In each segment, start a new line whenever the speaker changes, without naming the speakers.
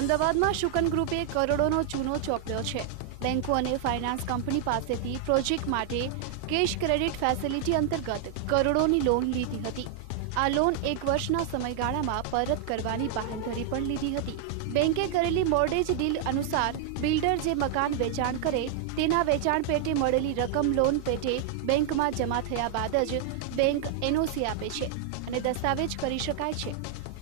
અમદાવાદમાં શુકન ગ્રુપે કરોડોનો ચૂનો ચોપડ્યો છે. બેંકો અને ફાઇનાન્સ કંપની પાસેથી પ્રોજેક્ટ માટે કેશ ક્રેડિટ ફેસિલિટી અંતર્ગત કરોડોની લોન લીધી હતી. આ લોન એક વર્ષના સમયગાળામાં પરત કરવાની બાંહેધરી પણ લીધી હતી. બેંકે કરેલી મોર્ડેજ ડીલ અનુસાર બિલ્ડર જે મકાન વેચાણ કરે તેના વેચાણ પેટે મળેલી રકમ લોન પેટે બેંકમાં જમા થયા બાદ જ બેંક એનઓસી આપે છે અને દસ્તાવેજ કરી શકાય છે.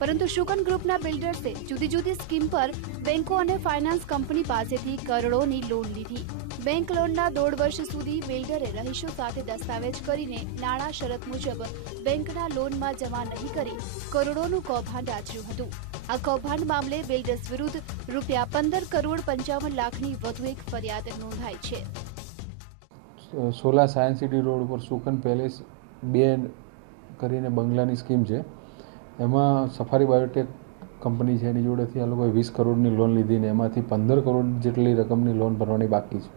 પરંતુ શુકન ગ્રુપના બિલ્ડર્સે જુદી જુદી સ્કીમ પર બેંકો અને ફાઇનાન્સ કંપની પાસેથી કરોડોની લોન લીધી. બેંક લોનના દોઢ વર્ષ સુધી બિલ્ડરે રહીશો સાથે દસ્તાવેજ કરીને નાણાં શરત મુજબ બેંકના લોનમાં જમા નહીં કરી કરોડોનું કૌભાંડ આચર્યું હતું. આ કૌભાંડ મામલે બિલ્ડર્સ વિરુદ્ધ રૂપિયા પંદર કરોડ પંચાવન લાખની વધુ એક ફરિયાદ નોંધાઈ છે.
સોલા સાયન્સ સિટી રોડ ઉપર સુકન પેલેસ બે કરીને બંગલાની સ્કીમ છે. એમાં સફારી બાયોટેક કંપની છે, એની જોડેથી આ લોકોએ વીસ કરોડની લોન લીધી ને એમાંથી પંદર કરોડ જેટલી રકમની લોન ભરવાની બાકી છે.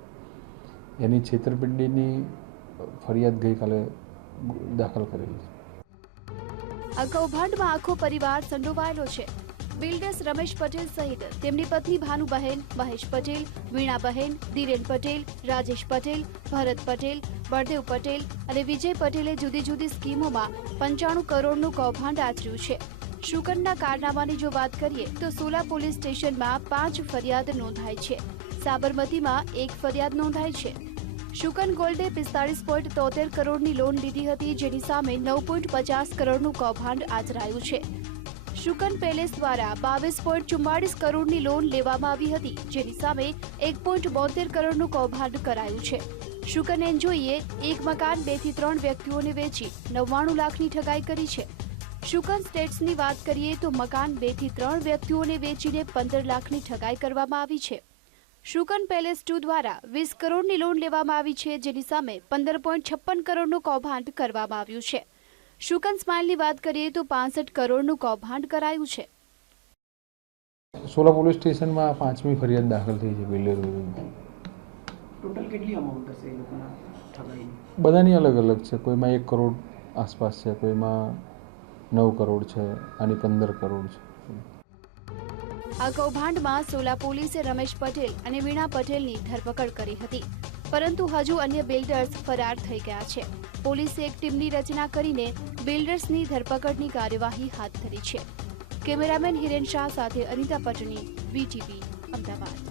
એની છેતરપિંડીની ફરિયાદ ગઈકાલે દાખલ કરેલી છે.
આ કૌભાંડમાં આખો પરિવાર સંડોવાયેલો છે. બિલ્ડર્સ રમેશ પટેલ સહિત તેમની પત્ની ભાનુબહેન મહેશ પટેલ વીણાબહેન ધીરેન પટેલ, રાજેશ પટેલ, ભરત પટેલ બળદેવ પટેલ અને વિજય પટેલે જુદી જુદી સ્કીમોમાં પંચાણું કરોડનું કૌભાંડ આચર્યું છે. શુકનના કારનામાની જો વાત કરીએ, તો સોલા પોલીસ સ્ટેશનમાં પાંચ ફરિયાદ નોંધાઈ છે. સાબરમતીમાં એક ફરિયાદ નોંધાઈ છે. શુકન ગોલ્ડે પિસ્તાળીસ પોઈન્ટ તોતેર કરોડની લોન લીધી હતી, જેની સામે નવ પોઈન્ટ પચાસ કરોડનું કૌભાંડ આચરાયું છે. શુકન પેલેસ દ્વારા બાવીસ પોઈન્ટ ચુમ્માળીસ કરોડની લોન લેવામાં આવી હતી, જેની સામે એક પોઈન્ટ બોતેર કરોડનું કૌભાંડ કરાયું છે. શુકન એન્જોઈએ એક મકાન બેથી ત્રણ વ્યક્તિઓને વેચી નવ્વાણું લાખની ઠગાઈ કરી છે. શુકન સ્ટેટ્સની વાત કરીએ તો મકાન બેથી ત્રણ વ્યક્તિઓને વેચીને પંદર લાખની ઠગાઈ કરવામાં આવી છે. શુકન પેલેસ ટુ દ્વારા વીસ કરોડની લોન લેવામાં આવી છે, જેની સામે પંદર પોઈન્ટ છપ્પન કરોડનું કૌભાંડ કરવામાં આવ્યું છે. શુકન સ્માઇલની વાત કરીએ તો પાસઠ કરોડનું કૌભાંડ કરાયું છે.
સોલા પોલીસ સ્ટેશનમાં પાંચમી ફરિયાદ દાખલ થઈ છે બિલ્ડર
ટોટલ કેટલી અમાઉન્ટ હશે એ લોકોના ઠગાઈની?
બધાની અલગ અલગ છે. કોઈમાં એક કરોડ આસપાસ છે કોઈમાં નવ કરોડ છે આની પંદર કરોડ છે.
આ કૌભાંડમાં સોલા પોલીસે રમેશ પટેલ અને વીણા પટેલની ધરપકડ કરી હતી. પરંતુ હજુ અન્ય બિલ્ડર્સ ફરાર થઈ ગયા છે. પોલીસે એક ટીમની રચના કરીને બિલ્ડર્સની ધરપકડની કાર્યવાહી હાથ ધરી છે. કેમેરામેન હિરેન શાહ સાથે અનિતા પટની વીટીવી અમદાવાદ.